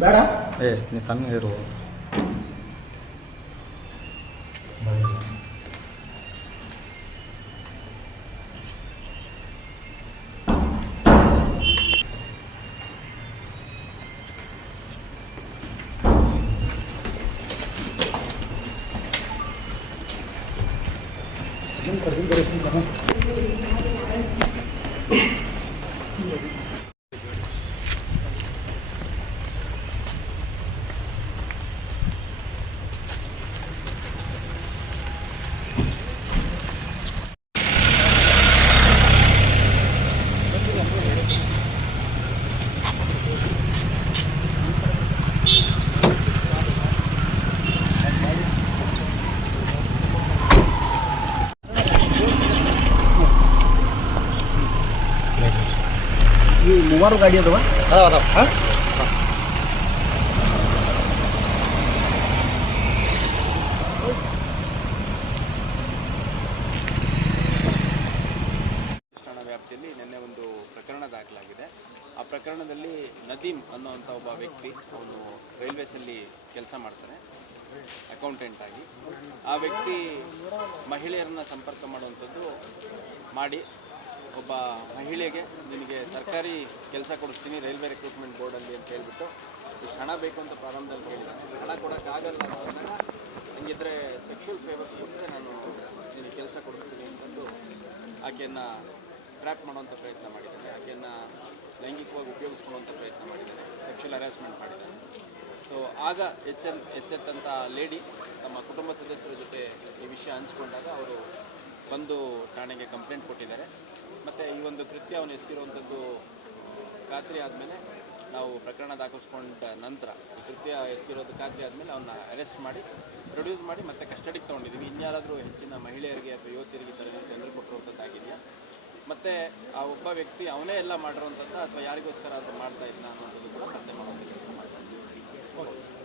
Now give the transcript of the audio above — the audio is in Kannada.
ಬೇಡ ನೀ ತಣ್ಣಗೆ ಇರು. ಮೂವರು ಗಾಡಿ ಅದಾವ ಅದಾವ ವ್ಯಾಪ್ತಿಯಲ್ಲಿ ನಿನ್ನೆ ಒಂದು ಪ್ರಕರಣ ದಾಖಲಾಗಿದೆ. ಆ ಪ್ರಕರಣದಲ್ಲಿ ನದೀಮ್ ಅನ್ನುವಂಥ ಒಬ್ಬ ವ್ಯಕ್ತಿ ಅವನು ರೈಲ್ವೇಸಲ್ಲಿ ಕೆಲಸ ಮಾಡ್ತಾನೆ ಅಕೌಂಟೆಂಟ್ ಆಗಿ. ಆ ವ್ಯಕ್ತಿ ಮಹಿಳೆಯರನ್ನ ಸಂಪರ್ಕ ಮಾಡುವಂಥದ್ದು ಮಾಡಿ ಒಬ್ಬ ಮಹಿಳೆಗೆ ನಿನಗೆ ಸರ್ಕಾರಿ ಕೆಲಸ ಕೊಡಿಸ್ತೀನಿ ರೈಲ್ವೆ ರಿಕ್ರೂಟ್ಮೆಂಟ್ ಬೋರ್ಡಲ್ಲಿ ಅಂತ ಹೇಳ್ಬಿಟ್ಟು ಇಷ್ಟು ಹಣ ಬೇಕು ಅಂತ ಪ್ರಾರಂಭದಲ್ಲಿ ಹೇಳಿದ್ದಾನೆ. ಹಣ ಕೊಡೋಕ್ಕಾಗಲ್ಲ ಅಂದಾಗ ಹಂಗಿದ್ರೆ ಸೆಕ್ಷುವಲ್ ಫೇವರ್ಸ್ ಕೊಟ್ಟರೆ ನಾನು ನಿನಗೆ ಕೆಲಸ ಕೊಡಿಸ್ತೀನಿ ಅಂತಂದು ಆಕೆಯನ್ನು ಟ್ರ್ಯಾಪ್ ಮಾಡುವಂಥ ಪ್ರಯತ್ನ ಮಾಡಿದ್ದಾನೆ. ಆಕೆಯನ್ನು ಲೈಂಗಿಕವಾಗಿ ಉಪಯೋಗಿಸ್ಕೊಳ್ಳುವಂಥ ಪ್ರಯತ್ನ ಮಾಡಿದ್ದಾನೆ, ಸೆಕ್ಷುವಲ್ ಹರಾಸ್ಮೆಂಟ್ ಮಾಡಿದ್ದಾನೆ. ಸೊ ಆಗ ಎಚ್ಚೆತ್ತಂಥ ಲೇಡಿ ತಮ್ಮ ಕುಟುಂಬ ಸದಸ್ಯರ ಜೊತೆ ಈ ವಿಷಯ ಹಂಚಿಕೊಂಡಾಗ ಅವರು ಬಂದು ಠಾಣೆಗೆ ಕಂಪ್ಲೇಂಟ್ ಕೊಟ್ಟಿದ್ದಾರೆ. ಮತ್ತು ಈ ಒಂದು ಕೃತ್ಯ ಅವನು ಎಸಗಿರುವಂಥದ್ದು ಖಾತ್ರಿ ಆದಮೇಲೆ ನಾವು ಪ್ರಕರಣ ದಾಖಲಿಸ್ಕೊಂಡ ನಂತರ ಈ ಕೃತ್ಯ ಎಸಗಿರೋದು ಖಾತ್ರಿ ಆದಮೇಲೆ ಅವನ್ನ ಅರೆಸ್ಟ್ ಮಾಡಿ ಪ್ರೊಡ್ಯೂಸ್ ಮಾಡಿ ಮತ್ತೆ ಕಸ್ಟಡಿಗೆ ತೊಗೊಂಡಿದ್ದೀವಿ. ಇನ್ಯಾರಾದರೂ ಹೆಚ್ಚಿನ ಮಹಿಳೆಯರಿಗೆ ಅಥವಾ ಯುವತಿಯರಿಗೆ ಈ ಥರ ತೊಂದರೆ ಕೊಟ್ಟಿರುವಂಥದ್ದಾಗಿದೆಯಾ, ಮತ್ತು ಆ ಒಬ್ಬ ವ್ಯಕ್ತಿ ಅವನೇ ಎಲ್ಲ ಮಾಡಿರುವಂಥದ್ದು ಅಥವಾ ಯಾರಿಗೋಸ್ಕರ ಅದು ಮಾಡ್ತಾ ಇದ್ದ ಅನ್ನೋಂಥದ್ದು ಕೂಡ ಪತ್ತೆ ಮಾಡುವಂಥ ಕೆಲಸ ಮಾಡ್ತಾ ಇದ್ದೀವಿ.